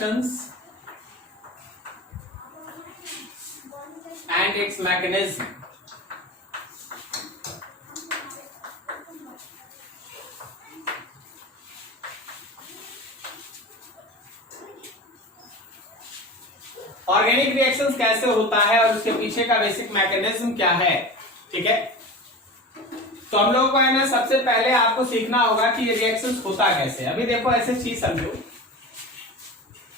reactions and its mechanism. Organic reactions कैसे होता है और उसके पीछे का बेसिक मैकेनिज्म क्या है, ठीक है। तो हम लोगों को है ना सबसे पहले आपको सीखना होगा कि ये रिएक्शंस होता कैसे। अभी देखो ऐसे चीज समझो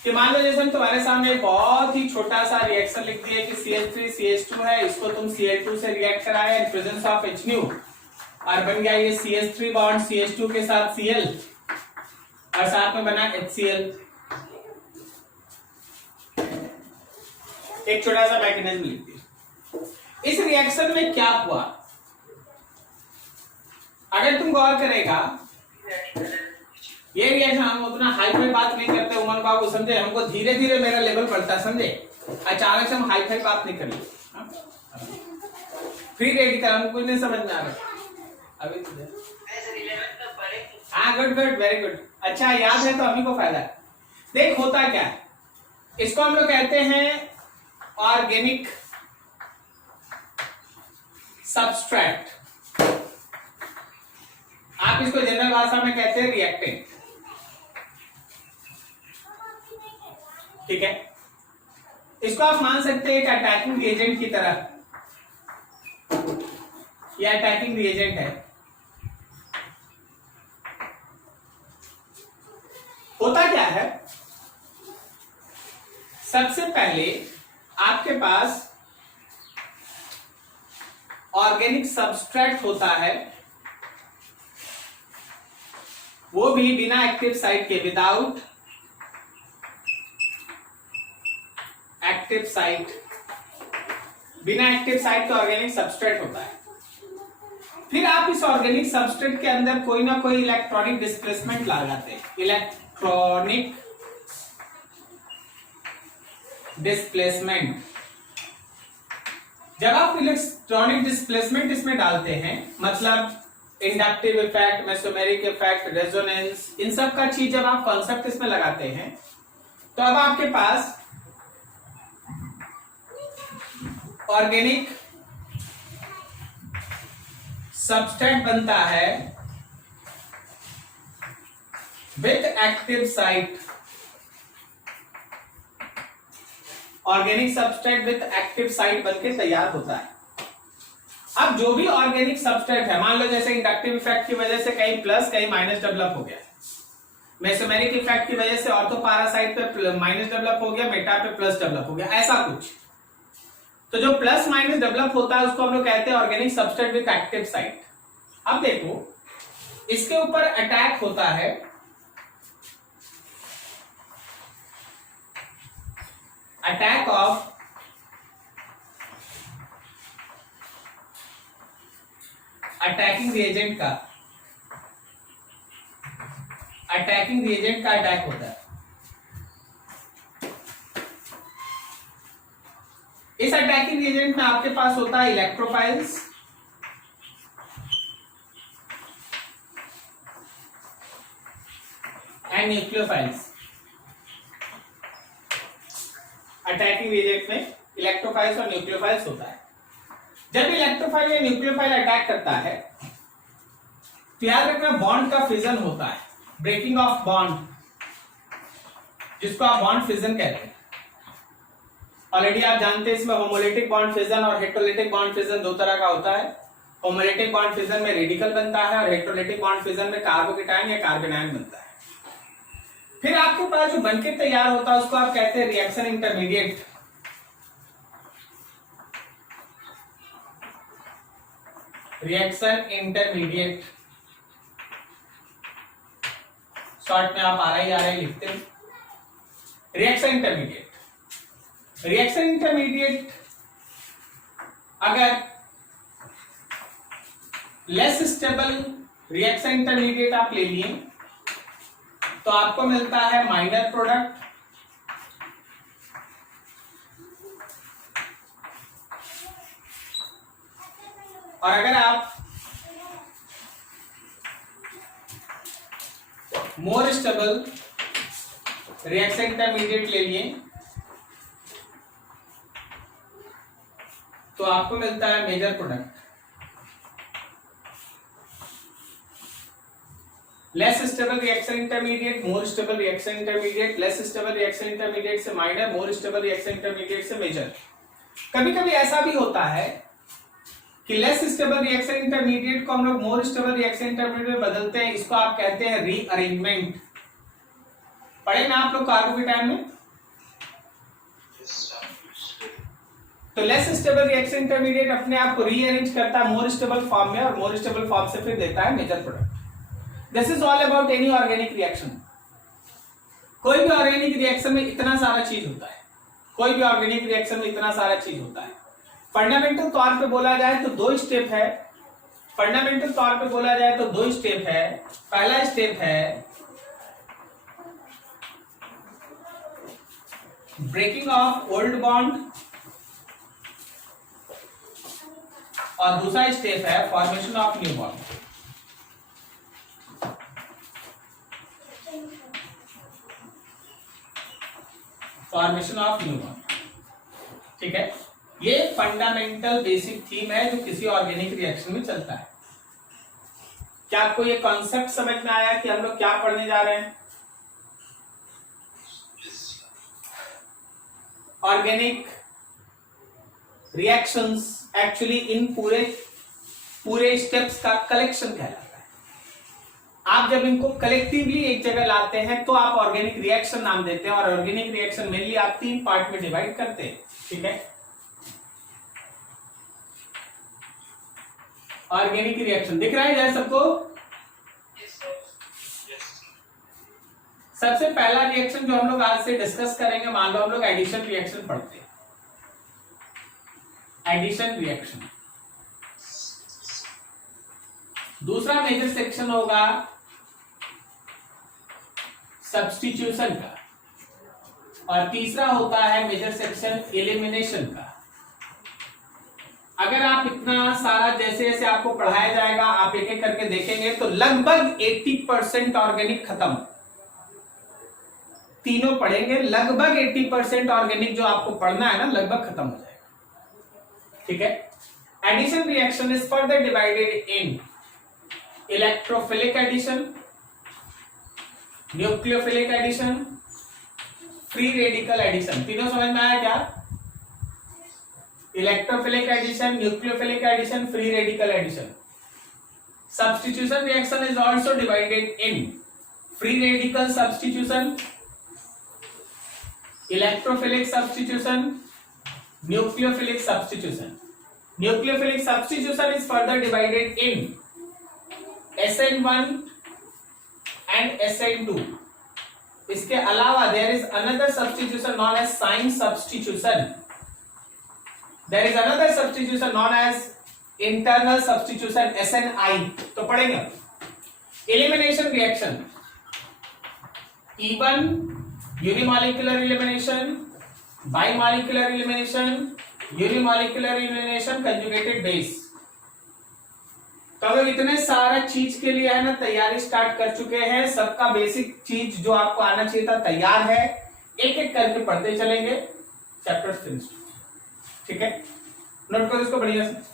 कि मान लो जैसे हम तुम्हारे सामने एक बहुत ही छोटा सा रिएक्शन लिख दिया कि CH3CH2 है, इसको तुम Cl2 से रिएक्ट कराए इन प्रेजेंस ऑफ H और बन गया ये CH3 बॉन्ड CH2 के साथ Cl और साथ में बना HCl। एक छोटा सा मैकेनिज्म लिख दिया। इस रिएक्शन में क्या हुआ, अगर तुम गौर करेगा, ये रिएक्शन हम उतना हाई फाई बात नहीं करते उमन बाबू, समझे, हमको धीरे धीरे मेरा लेवल बढ़ता है, समझे, अचानक से हम हाई फाई बात नहीं करेंगे। फ्री रेडी कर, हमको कुछ नहीं समझ में आ रहा अभी। हाँ गुड गुड वेरी गुड, अच्छा याद है तो हमें को फायदा। देख होता क्या है, इसको हम लोग कहते हैं ऑर्गेनिक सबस्ट्रेट, आप इसको जनरल भाषा में कहते हैं रिएक्टेंट, ठीक है। इसको आप मान सकते हैं एक अटैकिंग रिएजेंट की तरह, यह अटैकिंग रिएजेंट है। होता क्या है, सबसे पहले आपके पास ऑर्गेनिक सबस्ट्रेट होता है, वो भी बिना एक्टिव साइट के, विदाउट एक्टिव साइट, बिना एक्टिव साइट का ऑर्गेनिक सबस्ट्रेट होता है। फिर आप इस ऑर्गेनिक सबस्ट्रेट के अंदर कोई ना कोई इलेक्ट्रॉनिक डिस्प्लेसमेंट लगाते हैं, इलेक्ट्रॉनिक डिस्प्लेसमेंट। जब आप इलेक्ट्रॉनिक डिस्प्लेसमेंट इसमें डालते हैं, मतलब inductive effect, mesomeric effect, resonance, इन सब का चीज जब आप कॉन्सेप्ट इसमें लगाते हैं, तो अब आपके पास ऑर्गेनिक सबस्ट्रेट बनता है with active site, organic substrate with active site बनके तैयार होता है। अब जो भी ऑर्गेनिक सबस्ट्रेट है, मान लो जैसे इंडक्टिव इफेक्ट की वजह से कहीं प्लस कहीं माइनस डेवलप हो गया, मेसोमेरिक इफेक्ट की वजह से ऑर्थोपैरासाइट पे माइनस डेवलप हो गया, मेटा पे प्लस डेवलप हो गया, ऐसा कुछ। तो जो प्लस माइनस डेवलप होता है उसको हम लोग कहते हैं organic substrate with active site. अब देखो इसके ऊपर अटैक होता है, अटैक ऑफ अटैकिंग रिएजेंट का, अटैकिंग रिएजेंट का अटैक होता है। इस अटैकिंग रिएजेंट में आपके पास होता है electrophiles, and nucleophiles. Attacking reagent में इलेक्ट्रोफाइल्स और न्यूक्लियोफाइल्स होता है। जब इलेक्ट्रोफाइल या न्यूक्लियोफाइल अटैक करता है तो याद रखना बॉन्ड का फिजन होता है, ब्रेकिंग ऑफ बॉन्ड, जिसको आप बॉन्ड फिजन कहते हैं। ऑलरेडी आप जानते हैं इसमें होमोलिटिक बॉन्ड फिजन और हेटेरोलिटिक बॉन्ड फिजन दो तरह का होता है। होमोलिटिक बॉन्ड फिजन में रेडिकल बनता है और हेटेरोलिटिक बॉन्ड फिजन में कार्बोकेटायन या कार्बेनायन बनता है। फिर आपके पास जो बनके तैयार होता है उसको आप कहते हैं reaction intermediate. Reaction intermediate, short में आप RI लिखते हैं। रिएक्शन इंटरमीडिएट, रिएक्शन इंटरमीडिएट अगर लेस स्टेबल रिएक्शन इंटरमीडिएट आप ले लिए तो आपको मिलता है माइनर प्रोडक्ट, और अगर आप मोर स्टेबल रिएक्शन इंटरमीडिएट ले लिए तो आपको मिलता है major product. Less stable reaction intermediate, more stable reaction intermediate, less stable reaction intermediate से minor, more stable reaction intermediate से मेजर। कभी कभी ऐसा भी होता है कि लेस स्टेबल रिएक्शन इंटरमीडिएट को हम लोग मोर स्टेबल रिएक्शन इंटरमीडिएट बदलते हैं, इसको आप कहते हैं रीअरेंजमेंट। पढ़े ना आप लोग कार्बोकेटायन में? तो लेस स्टेबल रिएक्शन इंटरमीडिएट अपने आप को रीअरेंज करता है मोर स्टेबल फॉर्म में, और मोर स्टेबल फॉर्म से फिर देता है major product. This is all about any organic reaction. कोई भी ऑर्गेनिक रिएक्शन में इतना सारा चीज होता है, कोई भी ऑर्गेनिक रिएक्शन में इतना सारा चीज होता है। फंडामेंटल तौर पे बोला जाए तो दो स्टेप है। फंडामेंटल तौर पे बोला जाए तो दो स्टेप है। पहला स्टेप है ब्रेकिंग ऑफ ओल्ड बॉन्ड, और दूसरा स्टेप है formation of new bond. Formation of new bond, ठीक है। ये फंडामेंटल बेसिक थीम है जो किसी ऑर्गेनिक रिएक्शन में चलता है। क्या आपको ये कॉन्सेप्ट समझ में आया कि हम लोग क्या पढ़ने जा रहे हैं? ऑर्गेनिक रिएक्शंस एक्चुअली इन पूरे स्टेप्स का कलेक्शन कहलाता है। आप जब इनको कलेक्टिवली एक जगह लाते हैं तो आप ऑर्गेनिक रिएक्शन नाम देते हैं, और ऑर्गेनिक रिएक्शन मेनली आप 3 पार्ट में डिवाइड करते हैं, ठीक है। ऑर्गेनिक रिएक्शन दिख रहा है जरा सबको? सबसे पहला रिएक्शन जो हम लोग आज से डिस्कस करेंगे, मान लो हम लोग एडिशन रिएक्शन पढ़ते हैं। Addition reaction. दूसरा मेजर सेक्शन होगा सब्स्टिट्यूशन का, और तीसरा होता है मेजर सेक्शन एलिमिनेशन का। अगर आप इतना सारा जैसे जैसे आपको पढ़ाया जाएगा, आप एक एक करके देखेंगे तो लगभग 80% ऑर्गेनिक खत्म। तीनों पढ़ेंगे, लगभग 80% ऑर्गेनिक जो आपको पढ़ना है ना, लगभग खत्म हो जाएगा, ठीक है। Addition reaction is further divided in electrophilic addition, nucleophilic addition, free radical addition. तीनों समझ में आया क्या? Electrophilic addition, nucleophilic addition, free radical addition. Substitution reaction is also divided in free radical substitution, electrophilic substitution, nucleophilic substitution. Nucleophilic substitution is further divided in SN1 and SN2. इसके अलावा there is another substitution known as sign substitution. There is another substitution known as internal substitution SNI. तो पढ़ेंगे elimination reaction, even unimolecular elimination, bimolecular elimination, unimolecular elimination, conjugated base। तो अगर इतने सारा चीज के लिए है ना तैयारी स्टार्ट कर चुके हैं, सबका बेसिक चीज जो आपको आना चाहिए था तैयार है, एक एक करके पढ़ते चलेंगे, चैप्टर फिनिश, ठीक है। नोट करो इसको बढ़िया से।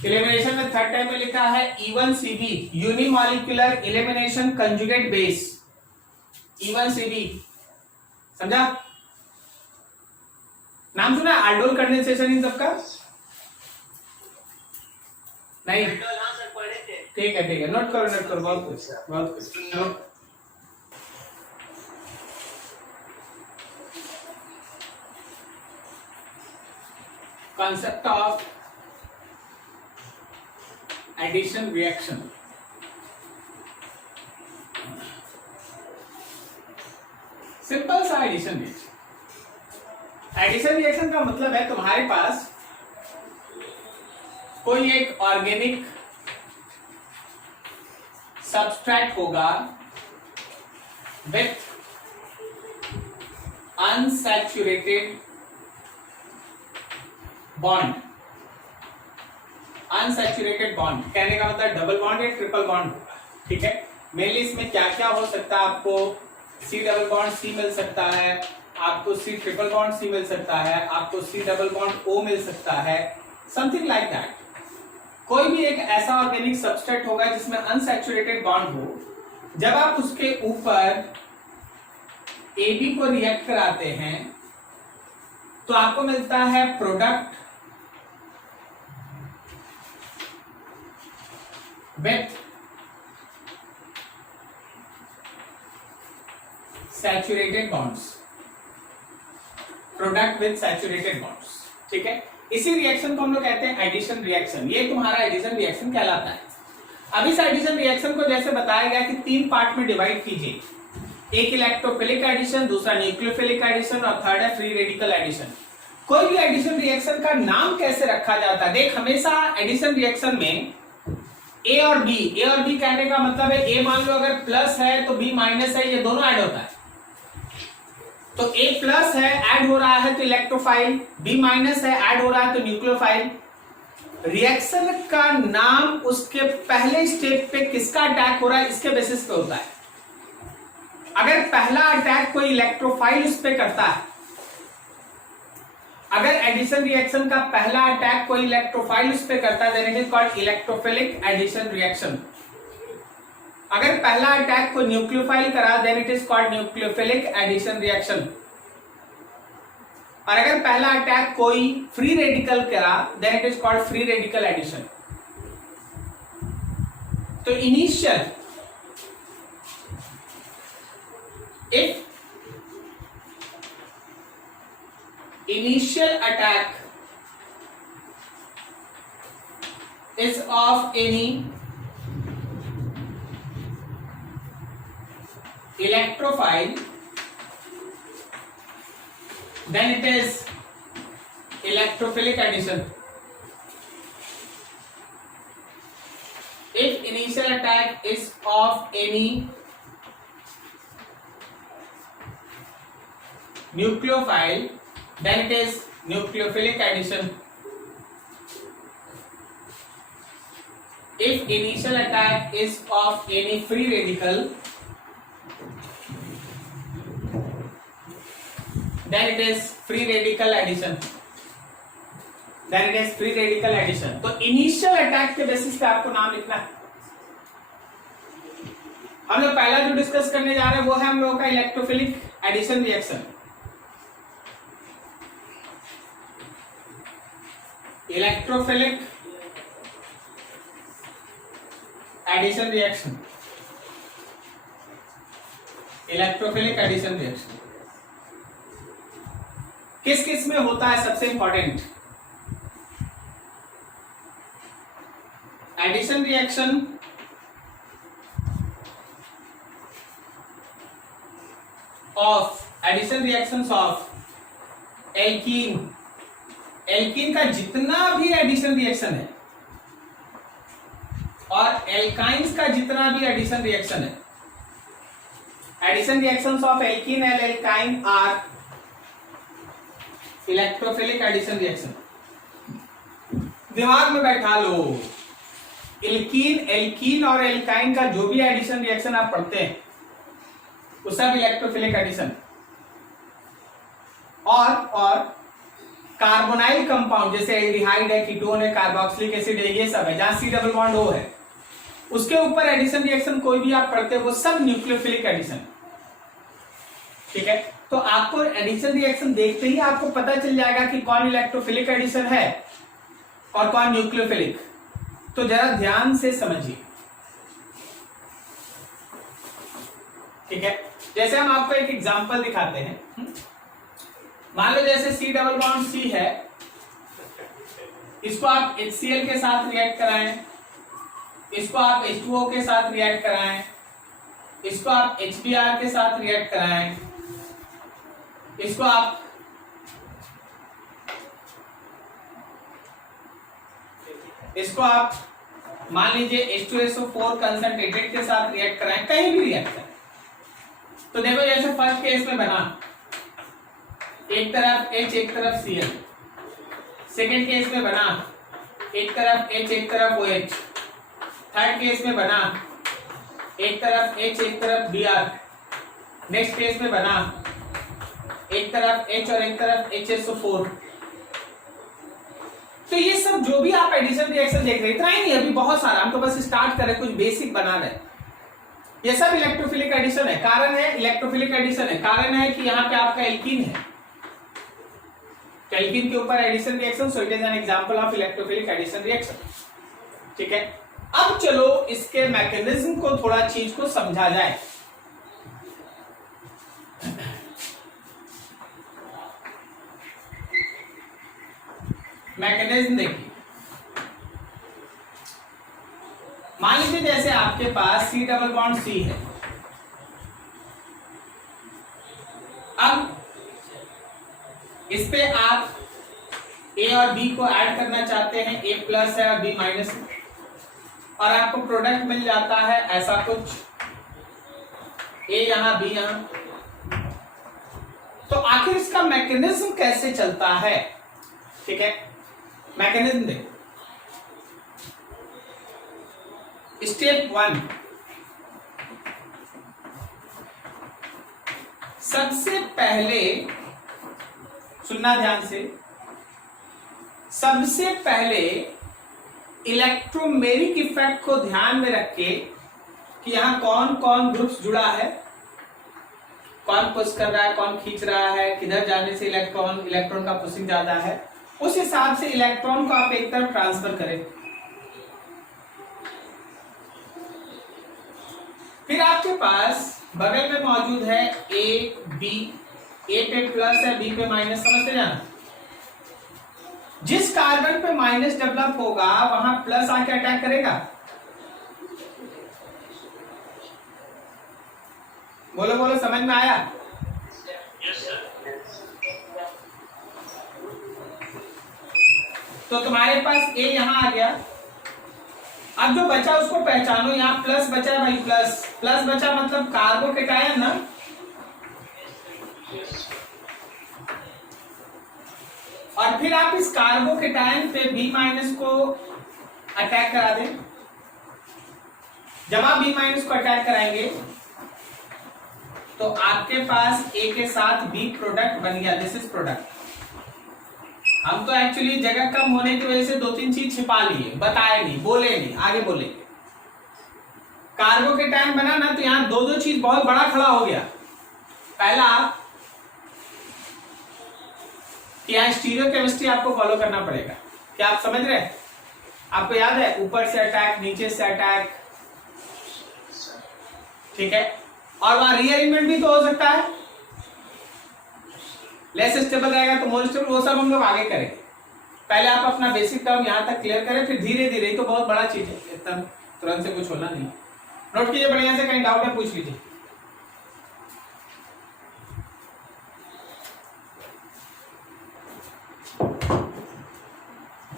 एलिमिनेशन में थर्ड टाइम में लिखा है E1CB, unimolecular elimination conjugate base. E1CB समझा? नाम सुना आल्डोल कंडेंसेशन इन सबका? नहीं, ठीक है ठीक है, नोट करो बहुत कुछ। Concept of addition reaction। Simple सा एडिशन रिएक्शन। एडिशन रिएक्शन का मतलब है तुम्हारे पास कोई एक ऑर्गेनिक सब्सट्रैक्ट होगा with unsaturated bond, unsaturated bond, कहने का मतलब डबल बॉन्ड या ट्रिपल बॉन्ड होगा, ठीक है। मेनली इसमें क्या क्या हो सकता है, आपको सी डबल बॉन्ड सी मिल सकता है, आपको सी ट्रिपल बॉन्ड सी मिल सकता है, आपको सी डबल बॉन्ड ओ मिल सकता है, समथिंग लाइक दैट। कोई भी एक ऐसा ऑर्गेनिक सबस्ट्रेट होगा जिसमें अनसैचुरेटेड बॉन्ड हो, जब आप उसके ऊपर AB को रिएक्ट कराते हैं तो आपको मिलता है product with saturated bonds, product with saturated bonds, ठीक है। इसी रिएक्शन को हम लोग कहते हैं एडिशन रिएक्शन। ये तुम्हारा एडिशन रिएक्शन कहलाता है। अब इस एडिशन रिएक्शन को जैसे बताया गया कि 3 पार्ट में डिवाइड कीजिए, एक इलेक्ट्रोफिलिक एडिशन, दूसरा न्यूक्लियोफिलिक एडिशन और थर्ड है फ्री रेडिकल एडिशन। कोई भी एडिशन रिएक्शन का नाम कैसे रखा जाता है, देख हमेशा एडिशन रिएक्शन में ए और बी कहने का मतलब है ए मान लो अगर प्लस है तो बी माइनस है, ये दोनों ऐड होता है। तो ए प्लस है ऐड हो रहा है तो इलेक्ट्रोफाइल, बी माइनस है ऐड हो रहा है तो न्यूक्लियोफाइल। रिएक्शन का नाम उसके पहले स्टेप पे किसका अटैक हो रहा है इसके बेसिस पे होता है। अगर पहला अटैक कोई इलेक्ट्रोफाइल उस पे करता है, अगर एडिशन रिएक्शन का पहला अटैक कोई इलेक्ट्रोफाइल उस पे करता है then it is called electrophilic addition reaction. अगर पहला अटैक कोई न्यूक्लियोफाइल करा then it is called nucleophilic addition reaction. और अगर पहला अटैक कोई फ्री रेडिकल करा then it is called free radical addition. तो initial attack is of any electrophile, then it is electrophilic addition. If initial attack is of any nucleophile, then it is nucleophilic addition. If initial attack is of any free radical, then it is free radical addition. Then it is free radical addition. तो initial attack के basis पे आपको नाम लिखना है। हम लोग पहला जो डिस्कस करने जा रहे हैं वो है हम लोगों का electrophilic addition reaction. Electrophilic addition reaction, electrophilic addition reaction किस किस में होता है? सबसे important addition reaction addition reactions of alkene. Alkene का जितना भी एडिशन रिएक्शन है और एल्काइंस का जितना भी एडिशन रिएक्शन है, addition reactions of alkene and alkyne are electrophilic addition reaction. दिमाग में बैठा लो, एल्कीन और एल्काइन का जो भी एडिशन रिएक्शन आप पढ़ते हैं वो सब इलेक्ट्रोफिलिक एडिशन। और कार्बोनाइल कंपाउंड जैसे एल्डिहाइड है, कीटोन है, कार्बोक्सिलिक एसिड है, ये सब है जहां सी डबल बॉन्ड ओ है, उसके ऊपर एडिशन रिएक्शन कोई भी आप पढ़ते हो वो सब न्यूक्लियोफिलिक एडिशन, ठीक है। तो आपको एडिशन रिएक्शन देखते ही आपको पता चल जाएगा कि कौन इलेक्ट्रोफिलिक एडिशन है और कौन न्यूक्लियोफिलिक। तो जरा ध्यान से समझिए, ठीक है। जैसे हम आपको एक एग्जांपल दिखाते हैं। मान लो जैसे सी डबल बॉन्ड सी है, इसको आप HCl के साथ रिएक्ट कराएं, इसको आप H2O के साथ रिएक्ट कराएं, इसको आप HBr के साथ रिएक्ट कराएं, इसको आप मान लीजिए H2SO4 कंसंट्रेटेड के साथ रिएक्ट कराएं, कहीं भी रिएक्ट करें। तो देखो जैसे फर्स्ट केस में बना, एक तरफ H एक तरफ Cl, सेकेंड केस में बना एक तरफ H एक तरफ OH। थर्ड केस में बना एक तरफ H एक तरफ Br। नेक्स्ट केस में बना एक तरफ H और एक तरफ HSO4। तो ये सब जो भी आप एडिशन रिएक्शन देख रहे हैं, इतना ही नहीं, अभी बहुत सारा, हम तो बस स्टार्ट कर रहे, कुछ बेसिक बना रहे। ये सब इलेक्ट्रोफिलिक एडिशन है। कारण है इलेक्ट्रोफिलिक एडिशन है, कारण है कि यहाँ पे आपका एल्कीन है, एल्कीन के ऊपर addition reaction, so it is an example of electrophilic addition reaction. ठीक है, अब चलो इसके मैकेनिज्म को, थोड़ा चीज को समझा जाए। मैकेनिज्म देखिए, मान लीजिए जैसे आपके पास C डबल बॉन्ड C है। अब इस पे आप A और B को ऐड करना चाहते हैं, A प्लस है और B माइनस है, और आपको प्रोडक्ट मिल जाता है ऐसा कुछ, A यहां B यहां। तो आखिर इसका मैकेनिज्म कैसे चलता है? ठीक है, मैकेनिज्म देखो। स्टेप 1, सबसे पहले सुनना ध्यान से, सबसे पहले इलेक्ट्रोमेरिक इफेक्ट को ध्यान में रख के कि यहां कौन कौन ग्रुप्स जुड़ा है, कौन पुश कर रहा है, कौन खींच रहा है, किधर जाने से इलेक्ट्रॉन का पुशिंग ज्यादा है, उस हिसाब से इलेक्ट्रॉन को आप एक तरफ ट्रांसफर करें। फिर आपके पास बगल में मौजूद है A B, A पे प्लस है B पे माइनस, समझते जाना। जिस कार्बन पे माइनस डेवलप होगा वहां प्लस आके अटैक करेगा। बोलो बोलो, समझ में आया? तो तुम्हारे पास A यहां आ गया। अब जो बचा उसको पहचानो, यहां प्लस बचा है भाई, प्लस प्लस बचा मतलब कार्बोकेटायन ना। और फिर आप इस कार्बोकेटायन पे B माइनस को अटैक करा दें। जब आप B माइनस को अटैक कराएंगे तो आपके पास A के साथ B प्रोडक्ट बन गया, दिस इज प्रोडक्ट। हम तो एक्चुअली जगह कम होने की वजह से दो तीन चीज छिपा लिए, बताए नहीं, बोले नहीं, आगे बोले। कार्बोकेटायन बना ना, तो यहां दो दो चीज बहुत बड़ा खड़ा हो गया। पहला कि यहां स्टीरियोकेमिस्ट्री आपको फॉलो करना पड़ेगा। क्या आप समझ रहे हैं? आपको याद है, ऊपर से अटैक, नीचे से अटैक, ठीक है। और वहां रीअरेंजमेंट भी तो हो सकता है, लेस स्टेबल रहेगा तो मोर स्टेबल, वो सब हम लोग आगे करेंगे। पहले आप अपना बेसिक टर्म यहां तक क्लियर करें, फिर धीरे धीरे, तो बहुत बड़ा चीज है, एकदम तुरंत से कुछ होना नहीं। नोट कीजिए बढ़िया से, कहीं डाउट है पूछ लीजिए।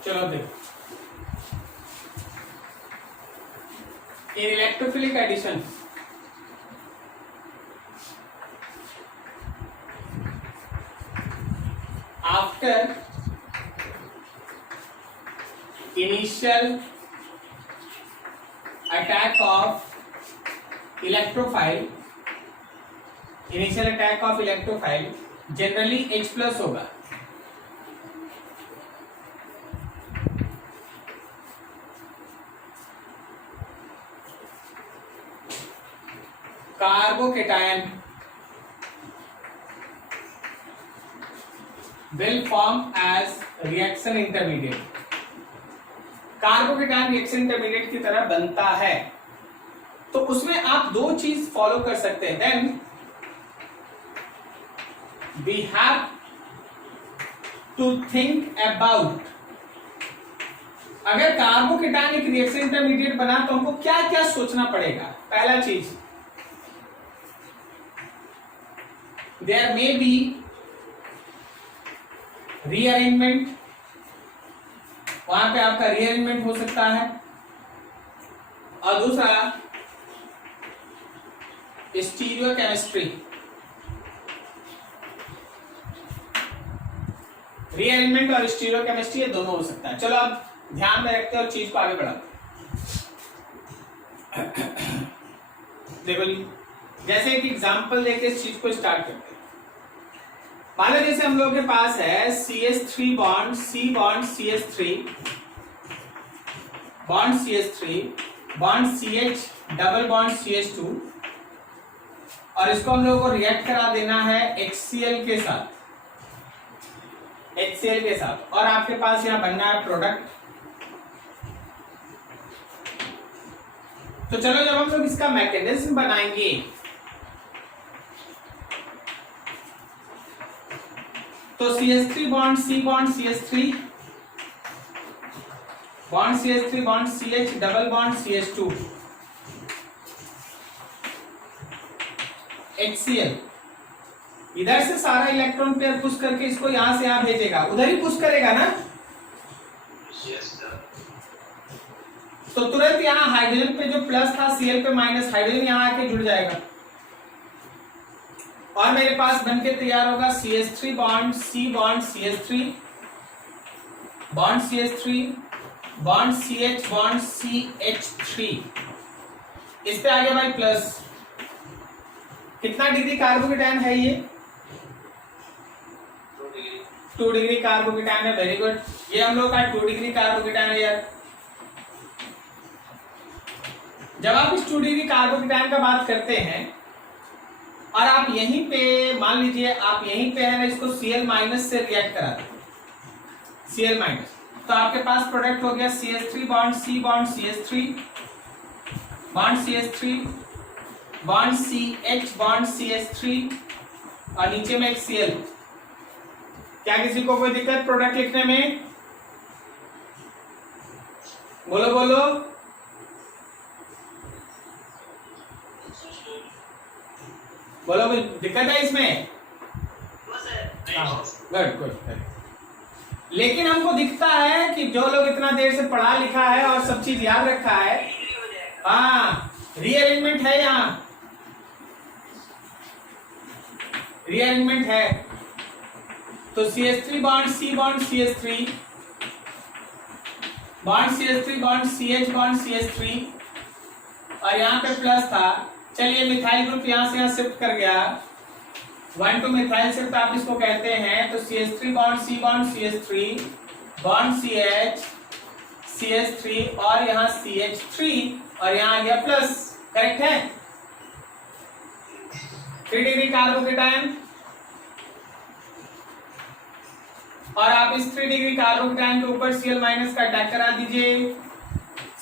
चलो देखो, इन electrophilic addition after initial attack of electrophile, generally H plus होगा। Carbocation will form as reaction intermediate। Carbocation reaction intermediate की तरह बनता है। तो उसमें आप दो चीज फॉलो कर सकते हैं। Then we have to think about, अगर कार्बोकेटायन एक रिएक्शन इंटरमीडिएट बना तो हमको क्या क्या सोचना पड़ेगा। पहला चीज, देयर मे बी रीअरेंजमेंट, वहां पे आपका रीअरेंजमेंट हो सकता है। और दूसरा स्टीरियोकेमिस्ट्री, रीअरेंजमेंट और स्टीरियोकेमिस्ट्री ये दोनों हो सकता है। चलो अब ध्यान में रखते हैं और चीज को आगे बढ़ाते हैं। देखो जी, जैसे एक एग्जांपल देके इस चीज को स्टार्ट करते हैं। मान लो जैसे हम लोग के पास है CH3 bond, C bond CH3 bond CH3 bond CH double bond CH2 और इसको हम लोगों को रिएक्ट करा देना है HCl के साथ, HCl के साथ, और आपके पास यहां बनना है प्रोडक्ट। तो चलो जब हम लोग इसका मैकेनिज्म बनाएंगे तो CH3 bond C bond CH3 bond CH3 bond CH double bond CH2 HCl इधर से सारा इलेक्ट्रॉन पेयर पुश करके इसको यहां से यहां भेजेगा, उधर ही पुश करेगा ना। तो तुरंत यहां हाइड्रोजन पे जो प्लस था Cl पे माइनस, हाइड्रोजन यहां आके जुड़ जाएगा और मेरे पास बनके तैयार होगा CH3 bond C bond CH3 bond CH3 bond CH bond CH3। इस पे आ गया भाई प्लस। कितना डिग्री कार्बोकेटायन है ये? 2 डिग्री कार्बोकेटायन है। वेरी गुड, ये हम लोग का 2 डिग्री कार्बोकेटायन है यार। जब आप इस 2 डिग्री कार्बोकेटायन का बात करते हैं और आप यहीं पे मान लीजिए आप यहीं पे है ना, इसको Cl माइनस से रिएक्ट करा दें, Cl माइनस, तो आपके पास प्रोडक्ट हो गया CH3 bond C bond CH3 bond CH3 bond CH bond CH3 और नीचे में एक Cl। क्या किसी को कोई दिक्कत प्रोडक्ट लिखने में? बोलो बोलो। बोलो भाई, दिक्कत है इसमें? Good good. लेकिन हमको दिखता है कि जो लोग इतना देर से पढ़ा लिखा है और सब चीज याद रखा है, हाँ रीअरेंजमेंट है, यहाँ रीअरेंजमेंट है। तो CH3 bond C bond CH3 bond CH3 bond CH bond CH3 और यहाँ पे प्लस था। चलिए मिथाइल ग्रुप यहाँ से यहाँ शिफ्ट कर गया, 1 to मिथाइल शिफ्ट आप इसको कहते हैं। तो CH3 bond C bond CH3 bond CH CH3 और यहाँ CH3 और यहाँ आ गया प्लस। करेक्ट है? 3 डिग्री कार्बोकेटायन और आप इस 3 डिग्री कार्बोकेटायन के ऊपर Cl माइनस का अटैक करा दीजिए।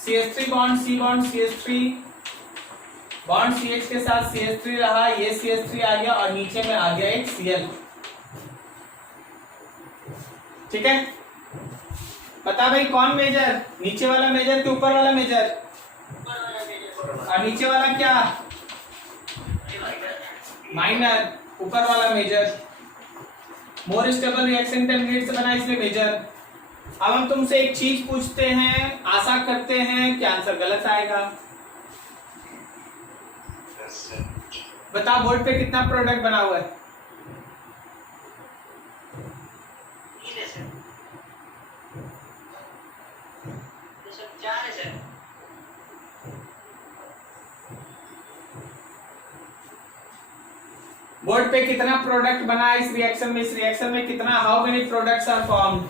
CH3 bond C bond CH3 bond CH के साथ CH3 रहा, ये CH3 आ गया और नीचे में आ गया एक Cl। ठीक है, बता भाई कौन मेजर? नीचे वाला मेजर कि ऊपर वाला मेजर? और नीचे वाला क्या? माइनर। ऊपर वाला major. More stable reaction intermediate से बना इसलिए मेजर। अब हम तुमसे एक चीज पूछते हैं, आशा करते हैं कि आंसर गलत आएगा। बताओ बोर्ड पे कितना प्रोडक्ट बना हुआ है? बोर्ड पे कितना प्रोडक्ट बना है इस रिएक्शन में? इस रिएक्शन में कितना, how many products are formed?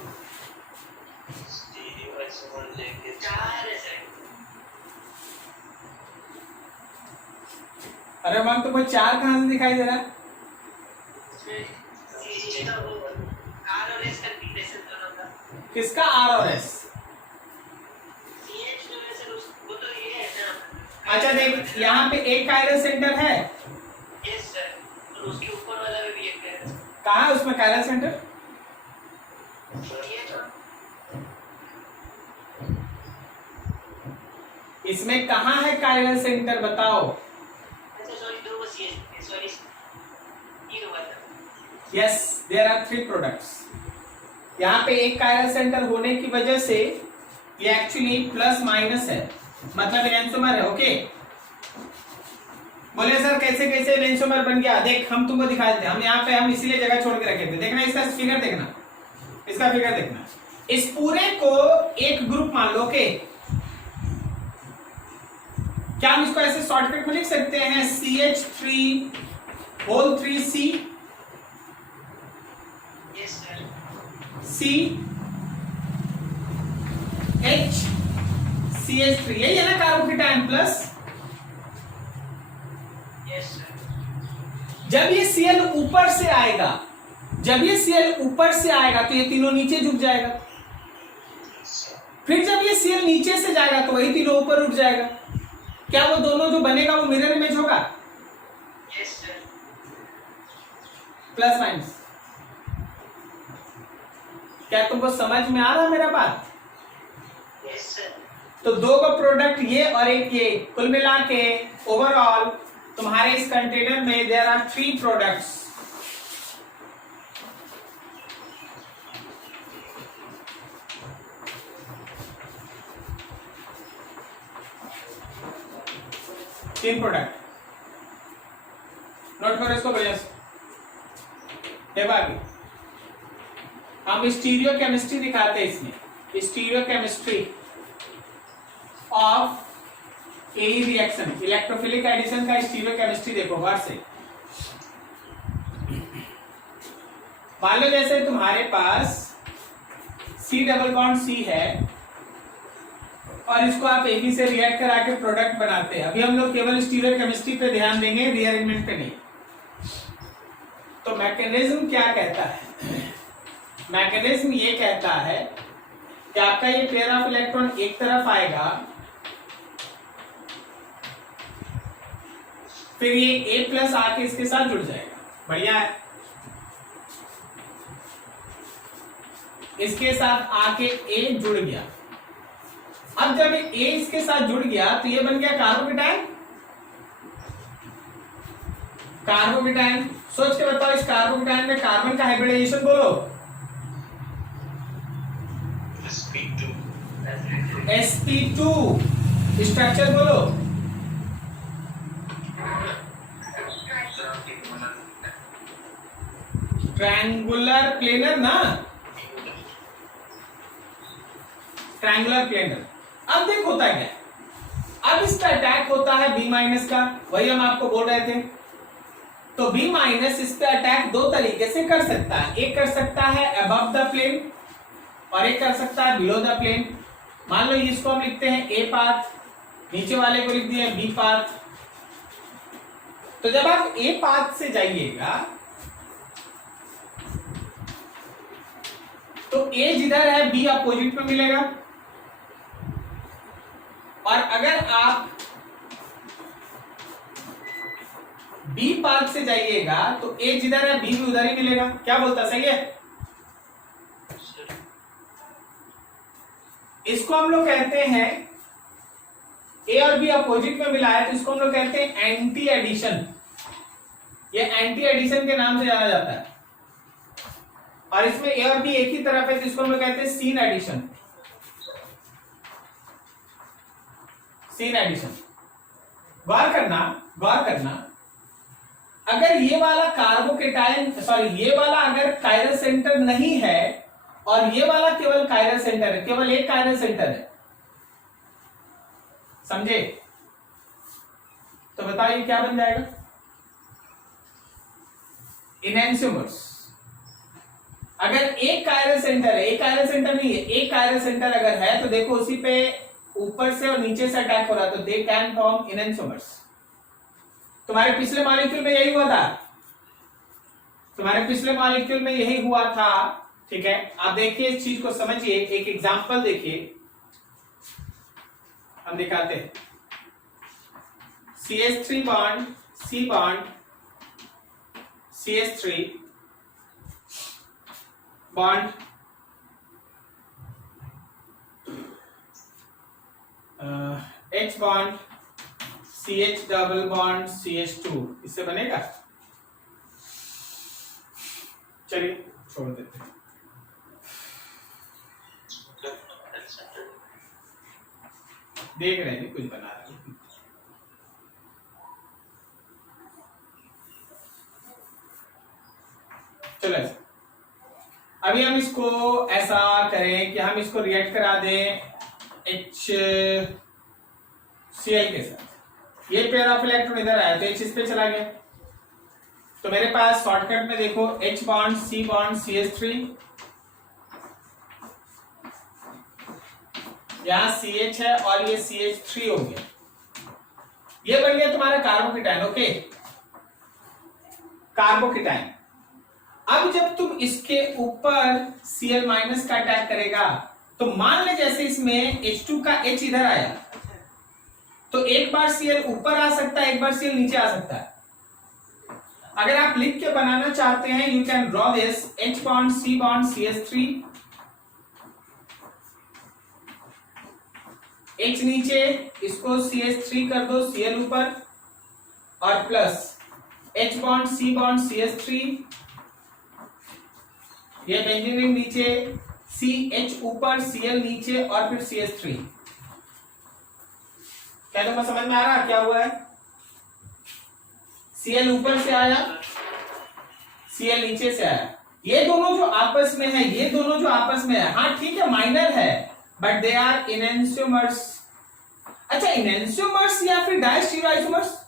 अरे मैम तुमको 4 कहां से दिखाई दे रहा है? किसका R और S? अच्छा देख, यहाँ पे एक कायरल सेंटर है। उसके ऊपर वाला भी एक है। कहाँ है उसमें कायरल सेंटर? इसमें कहाँ है कायरल सेंटर बताओ? Yes, there are 3 products. यहाँ पे एक कायरल सेंटर होने की वजह से ये एक्चुअली प्लस माइनस है, मतलब एनेंसोमर है। ओके, बोले सर कैसे कैसे एनेंसोमर बन गया? देख हम तुमको दिखा देते हैं। हम यहाँ पे हम इसीलिए जगह छोड़ के रखे थे। देखना इसका फिगर, देखना इसका फिगर देखना, इस पूरे को एक ग्रुप मान लो के, क्या हम इसको ऐसे शॉर्टकट में लिख सकते हैं CH3 CH3 यही है ना कार्बोकेटायन प्लस। जब ये Cl ऊपर से आएगा, जब ये Cl ऊपर से आएगा तो ये तीनों नीचे झुक जाएगा, फिर जब ये Cl नीचे से जाएगा तो वही तीनों ऊपर उठ जाएगा। क्या वो दोनों जो बनेगा वो मिरर इमेज होगा? Plus minus. क्या तुमको समझ में आ रहा मेरा बात? तो दो का प्रोडक्ट ये और एक ये, कुल मिला के ओवरऑल तुम्हारे इस कंटेनर में देयर आर 3 प्रोडक्ट्स। तीन प्रोडक्ट नोट करो इसको बढ़िया से। देखो आगे हम स्टीरियो केमिस्ट्री दिखाते हैं इसमें, stereo chemistry of AE reaction, electrophilic addition का स्टीरियो केमिस्ट्री देखो गौर से। मान लो जैसे तुम्हारे पास C डबल बॉन्ड C है और इसको आप AB से रिएक्ट करा के प्रोडक्ट बनाते हैं। अभी हम लोग केवल स्टीरियो केमिस्ट्री पे ध्यान देंगे, रीअरेंजमेंट पे नहीं। तो मैकेनिज्म क्या कहता है? मैकेनिज्म ये कहता है कि आपका ये पेयर ऑफ इलेक्ट्रॉन एक तरफ आएगा, फिर ये A प्लस आके इसके साथ जुड़ जाएगा। बढ़िया है। इसके साथ आके A जुड़ गया। अब जब A इसके साथ जुड़ गया तो ये बन गया कार्बोकेटायन। कार्बोकेटायन सोच के बताओ, इस कार्बोकेटायन में कार्बन का हाइब्रिडाइजेशन बोलो। sp2 स्ट्रक्चर बोलो। ट्रायंगुलर प्लेनर ना, ट्रायंगुलर प्लेनर। अब देख होता है क्या, अब इसका अटैक होता है B माइनस का, वही हम आपको बोल रहे थे। तो B माइनस इस पे अटैक दो तरीके से कर सकता है, एक कर सकता है अबव द प्लेन और एक कर सकता है बिलो द प्लेन। मान लो इसको हम लिखते हैं A पाथ, नीचे वाले को लिख दिया B पाथ। तो जब आप A पाथ से जाइएगा तो A जिधर है B अपोजिट में मिलेगा, और अगर आप B पाथ से जाइएगा तो A जिधर है B भी उधर ही मिलेगा। क्या बोलता, सही है? इसको हम लोग कहते हैं, A और B अपोजिट में मिला है तो इसको हम लोग कहते हैं एंटी एडिशन। ये एंटी एडिशन के नाम से जाना जाता है। और इसमें A और B एक ही तरफ है तो इसको हम लोग कहते हैं सीन एडिशन। Syn addition. गौर करना, गौर करना, अगर ये वाला कार्बोकेटायन ये वाला अगर कायरल सेंटर नहीं है और ये वाला केवल कायरल सेंटर है, केवल एक कायरल सेंटर है, समझे? तो बताइए क्या बन जाएगा? इनएंसियोमर्स। अगर एक कायरल सेंटर है, एक कायरल सेंटर नहीं है, एक कायरल सेंटर अगर है तो देखो उसी पे ऊपर से और नीचे से अटैक हो रहा, तो दे कैन फॉर्म इनएंसियोमर्स। तुम्हारे पिछले मॉलिक्यूल में यही हुआ था, तुम्हारे पिछले मॉलिक्यूल में यही हुआ था। ठीक है, आप देखिए इस चीज को समझिए, एक एग्जांपल देखिए, हम दिखाते हैं। CH3 bond C bond CH3 bond H bond CH double bond CH2, इससे बनेगा? चलिए छोड़ देते हैं। देख रहे हैं कुछ बना रहे हैं। चलो अभी हम इसको ऐसा करें कि हम इसको रिएक्ट करा दें HCl के साथ। ये पेयर ऑफ इलेक्ट्रॉन इधर आया तो H इस पे चला गया, तो मेरे पास शॉर्टकट में देखो H bond C bond CH3, यहां CH है और ये CH3 हो गया, ये बन गया तुम्हारा कार्बोकेटाइन। Okay, carbocation. अब जब तुम इसके ऊपर Cl माइनस का अटैक करेगा तो मान ले जैसे इसमें H2 का H इधर आया तो एक बार Cl ऊपर आ सकता है, एक बार Cl नीचे आ सकता है। अगर आप लिख के बनाना चाहते हैं you can draw this H bond C bond CH3, H नीचे, इसको CH3 कर दो, Cl ऊपर और plus H bond C bond CH3, ये बेंजीन रिंग नीचे, CH ऊपर Cl नीचे और फिर CH3। क्या तुमको समझ में आ रहा है क्या हुआ है? Cl ऊपर से आया, Cl नीचे से आया, ये दोनों जो आपस में है, ये दोनों जो आपस में है, हाँ ठीक है माइनर है बट दे आर इनएंशियोमर्स। अच्छा, इनएंशियोमर्स या फिर डायस्टीरियोआइसोमर्स?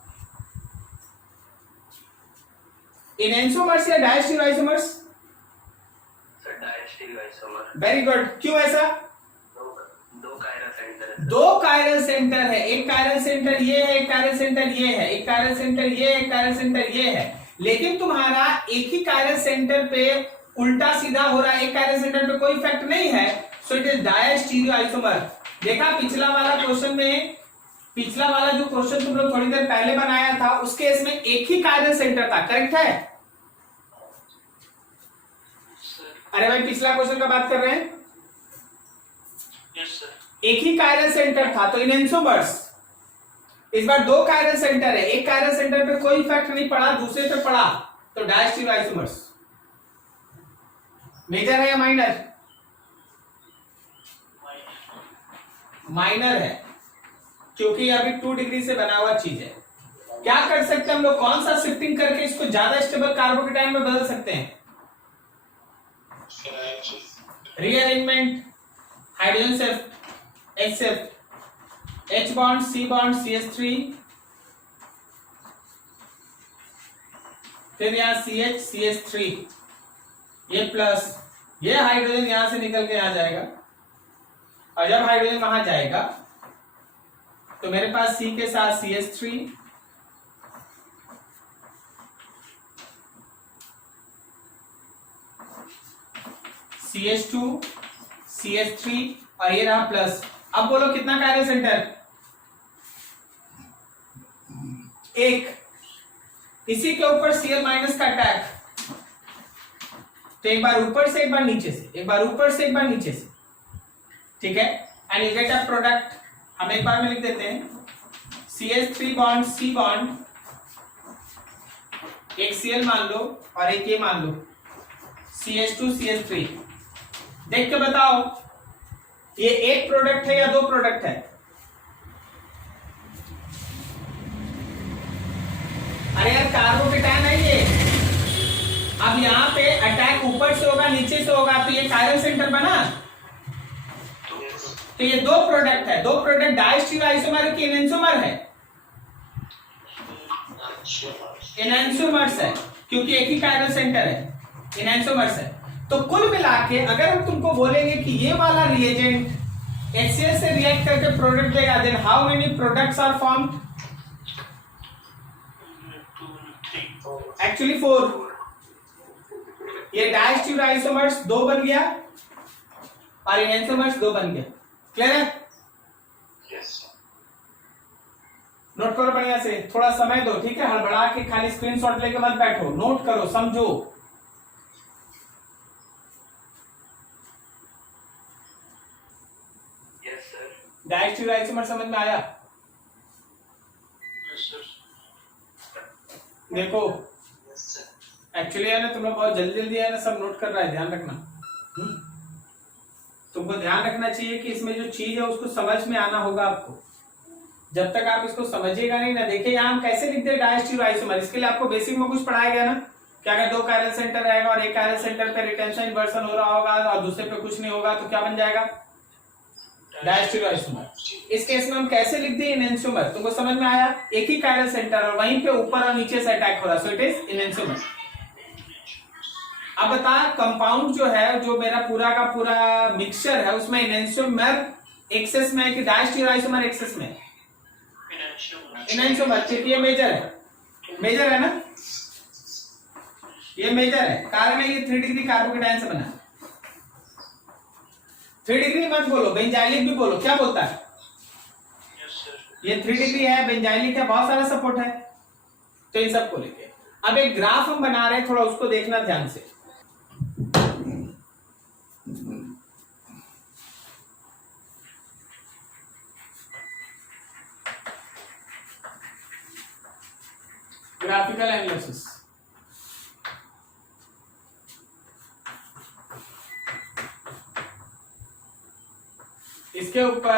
इनएंशियोमर्स या डायस्टीरियोआइसोमर्स? Very good. क्यों ऐसा? दो कायरल सेंटर है, एक कायरल सेंटर ये है, एक कायरल सेंटर ये है, एक कायरल सेंटर ये है, एक कायरल सेंटर ये है, लेकिन तुम्हारा एक ही कायरल सेंटर पे उल्टा सीधा हो रहा है, एक कायरल सेंटर पे कोई इफेक्ट नहीं है, सो इट इज डायस्टीरियोआइसोमर। देखा पिछला वाला क्वेश्चन में, पिछला वाला जो क्वेश्चन तुम लोग थोड़ी देर पहले बनाया था उसके इसमें एक ही कायरल सेंटर था, करेक्ट है? अरे भाई पिछला क्वेश्चन का बात कर रहे हैं? Yes sir. एक ही कायरल सेंटर था तो इनएंशियोमर्स। इस बार दो कायरल सेंटर है, एक कायरल सेंटर पे कोई इफेक्ट नहीं पड़ा, दूसरे पे पड़ा, तो डायस्टीरियोआइसोमर्स। मेजर है या माइनर? माइनर है, क्योंकि अभी 2 डिग्री से बना हुआ चीज है। क्या कर सकते हैं हम लोग, कौन सा शिफ्टिंग करके इसको ज्यादा स्टेबल कार्बोकेटाइन में बदल सकते हैं? Rearrangement, hydrogen shift, H shift, H bond C bond CH3, फिर यहाँ CH CH3, ये प्लस, ये हाइड्रोजन यहां से निकल के आ जाएगा, और जब हाइड्रोजन वहां जाएगा तो मेरे पास C के साथ CH3, CH2, CH3 और ये रहा प्लस। अब बोलो कितना कायरल सेंटर? एक। इसी के ऊपर Cl माइनस का अटैक, तो एक बार ऊपर से एक बार नीचे से, एक बार ऊपर से एक बार नीचे से, ठीक है, and you get a product. हम एक बार में लिख देते हैं CH3 बॉन्ड C बॉन्ड, एक Cl मान लो और एक ये मान लो CH2 CH3। देख के बताओ ये एक प्रोडक्ट है या दो प्रोडक्ट है? अरे यार कार्बोकेटाइन है ये। अब यहां पे अटैक ऊपर से होगा नीचे से होगा, तो ये कायरल सेंटर बना, तो ये दो प्रोडक्ट है। दो प्रोडक्ट डायस्टीरियोआइसोमर की इनएंशियोमर है? इनएंशियोमर्स है, क्योंकि एक ही कायरल सेंटर है, इनएंशियोमर्स है। तो कुल मिला के अगर हम तुमको बोलेंगे कि ये वाला रिएजेंट HCl से रिएक्ट करके प्रोडक्ट देगा, then how many products are formed? Actually 4। ये डायस्टीरियोआइसोमर्स 2 बन गया और इनएंशियोमर्स 2 बन गया। क्लियर है? नोट करो बढ़िया से, थोड़ा समय दो, ठीक है? हड़बड़ा के खाली स्क्रीनशॉट लेके मत बैठो, नोट करो, समझो। डायस्टीरियोआइसोमर समझ में आया? देखो एक्चुअली है ना, तुम लोग बहुत जल्दी जल्दी है ना सब नोट कर रहा है, ध्यान रखना। तुमको ध्यान रखना चाहिए कि इसमें जो चीज है उसको समझ में आना होगा आपको। जब तक आप इसको समझिएगा नहीं ना, देखिए यहाँ हम कैसे लिखते हैं डायस्टीरियोआइसोमर, इसके लिए आपको बेसिक में कुछ पढ़ाया गया ना, क्या अगर 2 कायरल सेंटर रहेगा और एक कायरल सेंटर पे रिटेंशन इन्वर्सन हो रहा होगा और दूसरे पे कुछ नहीं होगा तो क्या बन जाएगा? डायस्टीरियोइसोमर। इस केस में हम कैसे लिख दिए? इनएंशियोमर। तुमको समझ में आया? एक ही कायरल सेंटर और वहीं पे ऊपर और नीचे से अटैक हो रहा, सो इट इज इनएंशियोमर। अब बता, कंपाउंड जो है, जो मेरा पूरा का पूरा मिक्सचर है, उसमें इनएंशियोमर एक्सेस में है कि डायस्टीरियोइसोमर एक्सेस में? इनएंशियोमर। ये मेजर है, मेजर है ना, ये मेजर है। कारण है ये 3 डिग्री कार्बोकेटायन से बना है। 3 डिग्री मत बोलो, बेंजाइलिक भी बोलो। क्या बोलता है? ये 3 डिग्री है, बेंजाइलिक है, बहुत सारा सपोर्ट है। तो इन सबको लेके अब एक ग्राफ हम बना रहे हैं, थोड़ा उसको देखना ध्यान से। Graphical analysis. इसके ऊपर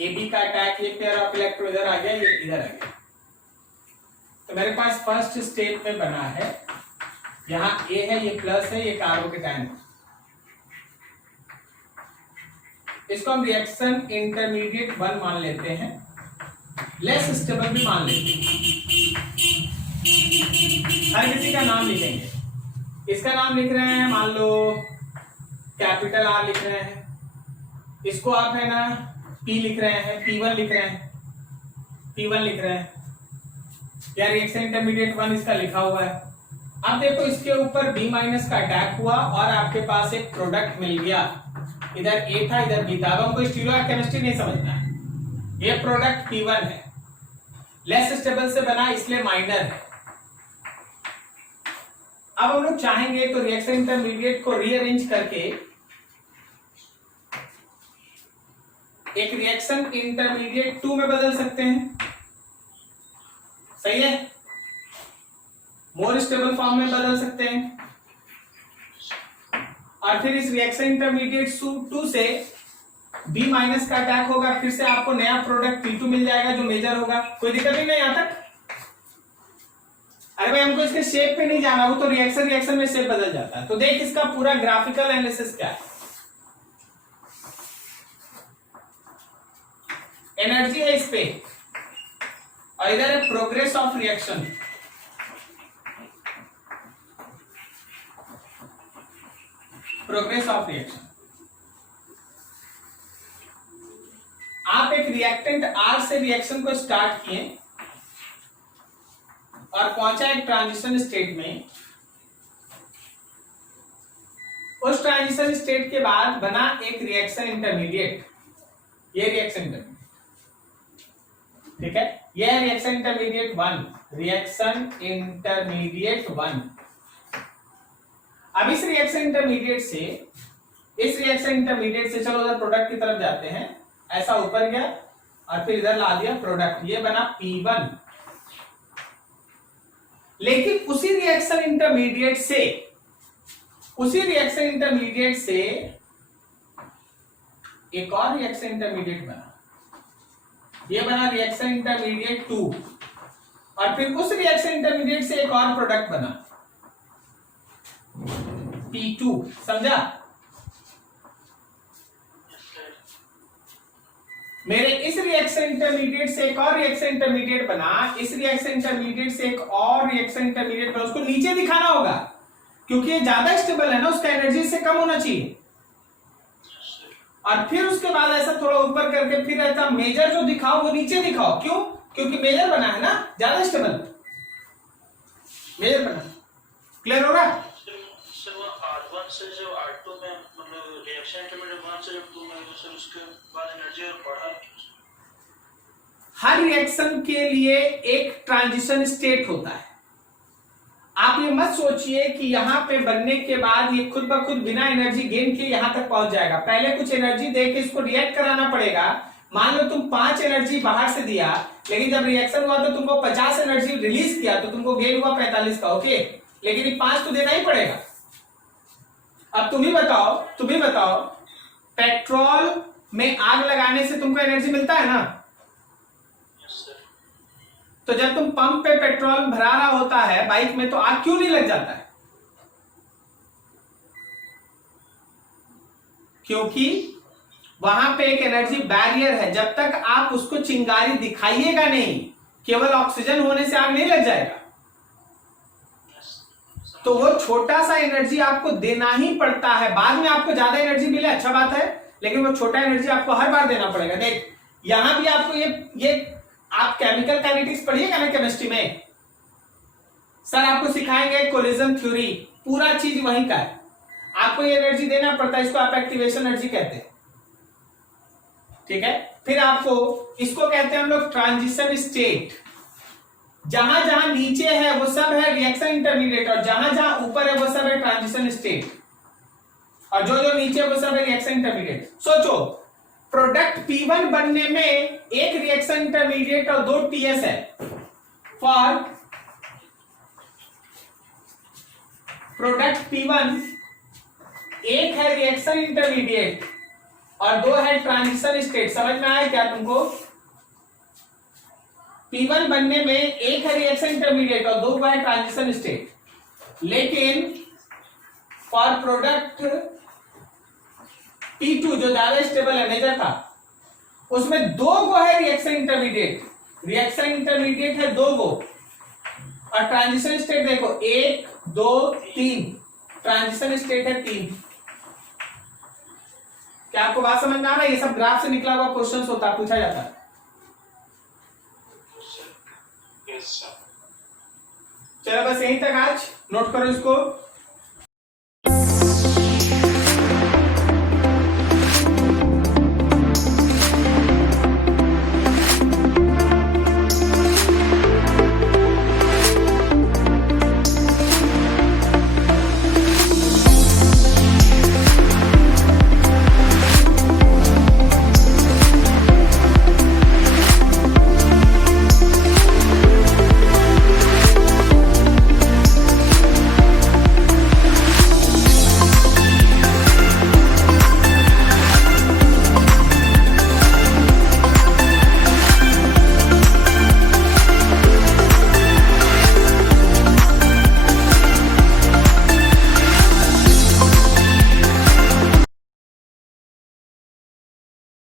AB का अटैक, ये पेयर ऑफ इलेक्ट्रॉन इधर आ गया, ये इधर आ गया। तो मेरे पास फर्स्ट स्टेप में बना है, यहाँ A है, ये प्लस है, ये कार्बोकेटायन है। इसको हम रिएक्शन इंटरमीडिएट 1 मान लेते हैं, लेस स्टेबल भी मान लेते हैं। हर किसी का नाम लिखेंगे। इसका नाम लिख रहे हैं, मान लो कैपिटल R लिख रहे हैं, इसको आप है ना P लिख रहे हैं, P1 लिख रहे हैं, P1 लिख रहे हैं, या रिएक्शन इंटरमीडिएट 1 इसका लिखा हुआ है। अब देखो, इसके ऊपर B- का अटैक हुआ और आपके पास एक प्रोडक्ट मिल गया। इधर A था, इधर B था। अब हमको स्टीरियोकेमिस्ट्री नहीं समझना है, ये प्रोडक्ट P1 है, लेस स्टेबल से बना इसलिए माइनर है। अब हम लोग चाहेंगे तो रिएक्शन इंटरमीडिएट को रीअरेंज करके एक रिएक्शन इंटरमीडिएट 2 में बदल सकते हैं। सही है? मोर स्टेबल फॉर्म में बदल सकते हैं और फिर इस रिएक्शन इंटरमीडिएट 2 से B- का अटैक होगा, फिर से आपको नया प्रोडक्ट P2 मिल जाएगा जो मेजर होगा। कोई दिक्कत नहीं यहां तक? अरे भाई, हमको इसके शेप पे नहीं जाना, वो तो रिएक्शन में शेप बदल जाता है। तो देख, इसका पूरा ग्राफिकल एनालिसिस क्या है। एनर्जी है इस पे और इधर है progress of reaction. Progress of reaction, आप एक रिएक्टेंट R से रिएक्शन को स्टार्ट किए और पहुंचा एक ट्रांजिशन स्टेट में। उस ट्रांजिशन स्टेट के बाद बना एक रिएक्शन इंटरमीडिएट, ये रिएक्शन इंटरमीडिएट, ठीक है? ये है रिएक्शन इंटरमीडिएट 1, रिएक्शन इंटरमीडिएट 1। अब इस रिएक्शन इंटरमीडिएट से चलो उधर प्रोडक्ट की तरफ जाते हैं। ऐसा ऊपर गया और फिर इधर ला दिया प्रोडक्ट, ये बना P1। लेकिन उसी रिएक्शन इंटरमीडिएट से एक और रिएक्शन इंटरमीडिएट बना, ये बना रिएक्शन इंटरमीडिएट 2 और फिर उस रिएक्शन इंटरमीडिएट से एक और प्रोडक्ट बना P2। समझा? मेरे इस रिएक्शन इंटरमीडिएट से एक और रिएक्शन इंटरमीडिएट बना, इस रिएक्शन इंटरमीडिएट से एक और रिएक्शन इंटरमीडिएट बना। उसको नीचे दिखाना होगा क्योंकि ये ज्यादा स्टेबल है ना, उसका एनर्जी से कम होना चाहिए। और फिर उसके बाद ऐसा थोड़ा ऊपर करके फिर ऐसा मेजर जो दिखाओ वो नीचे दिखाओ। क्यों? क्योंकि मेजर बना है ना, ज्यादा स्टेबल मेजर बना। क्लियर हो रहा है? सर वो R1 से जो R2 में मतलब रिएक्शन इंटरमीडिएट 1 से जब 2 में तो सर उसके बाद एनर्जी और बढ़ा। हर रिएक्शन के लिए एक ट्रांजिशन स्टेट होता है। आप ये मत सोचिए कि यहां पे बनने के बाद ये खुद ब खुद बिना एनर्जी गेन के यहां तक पहुंच जाएगा। पहले कुछ एनर्जी देके इसको रिएक्ट कराना पड़ेगा। मान लो तुम 5 एनर्जी बाहर से दिया, लेकिन जब रिएक्शन हुआ तो तुमको 50 एनर्जी रिलीज किया तो तुमको गेन हुआ 45 का। ओके, लेकिन ये 5 तो देना ही पड़ेगा। अब तुम ही बताओ पेट्रोल में आग लगाने से तुमको एनर्जी मिलता है ना? तो जब तुम पंप पे पेट्रोल भरा रहा होता है बाइक में, तो आग क्यों नहीं लग जाता है? क्योंकि वहां पे एक एनर्जी बैरियर है। जब तक आप उसको चिंगारी दिखाइएगा नहीं, केवल ऑक्सीजन होने से आग नहीं लग जाएगा। तो वो छोटा सा एनर्जी आपको देना ही पड़ता है। बाद में आपको ज्यादा एनर्जी मिले अच्छा बात है, लेकिन वो छोटा एनर्जी आपको हर बार देना पड़ेगा। देख यहां भी आपको ये आप केमिकल काइनेटिक्स पढ़िएगा ना केमिस्ट्री में, सर आपको सिखाएंगे कोलिजन थ्योरी, पूरा चीज वहीं का है। आपको ये एनर्जी देना पड़ता है, इसको आप एक्टिवेशन एनर्जी कहते हैं, ठीक है। फिर आपको इसको कहते हैं हम लोग ट्रांजिशन स्टेट। जहां जहां नीचे है वो सब है रिएक्शन इंटरमीडिएट, और जहां जहां ऊपर है वो सब है ट्रांजिशन स्टेट, और जो जो नीचे वो सब है रिएक्शन इंटरमीडिएट। सोचो प्रोडक्ट P1 बनने में एक रिएक्शन इंटरमीडिएट और 2 TS है। फॉर प्रोडक्ट P1 एक है रिएक्शन इंटरमीडिएट और 2 है ट्रांजिशन स्टेट। समझ में आया क्या तुमको? P1 बनने में एक है रिएक्शन इंटरमीडिएट और 2 है ट्रांजिशन स्टेट। लेकिन फॉर प्रोडक्ट P2 जो ज्यादा स्टेबल है, मेजर था, उसमें 2 गो है रिएक्शन इंटरमीडिएट। रिएक्शन इंटरमीडिएट है 2 गो, और ट्रांजिशन स्टेट देखो 1 2 3, ट्रांजिशन स्टेट है 3। क्या आपको बात समझ में आ रहा है? ये सब ग्राफ से निकला हुआ क्वेश्चंस होता है, पूछा जाता है। चलो बस यहीं तक आज, नोट करो इसको।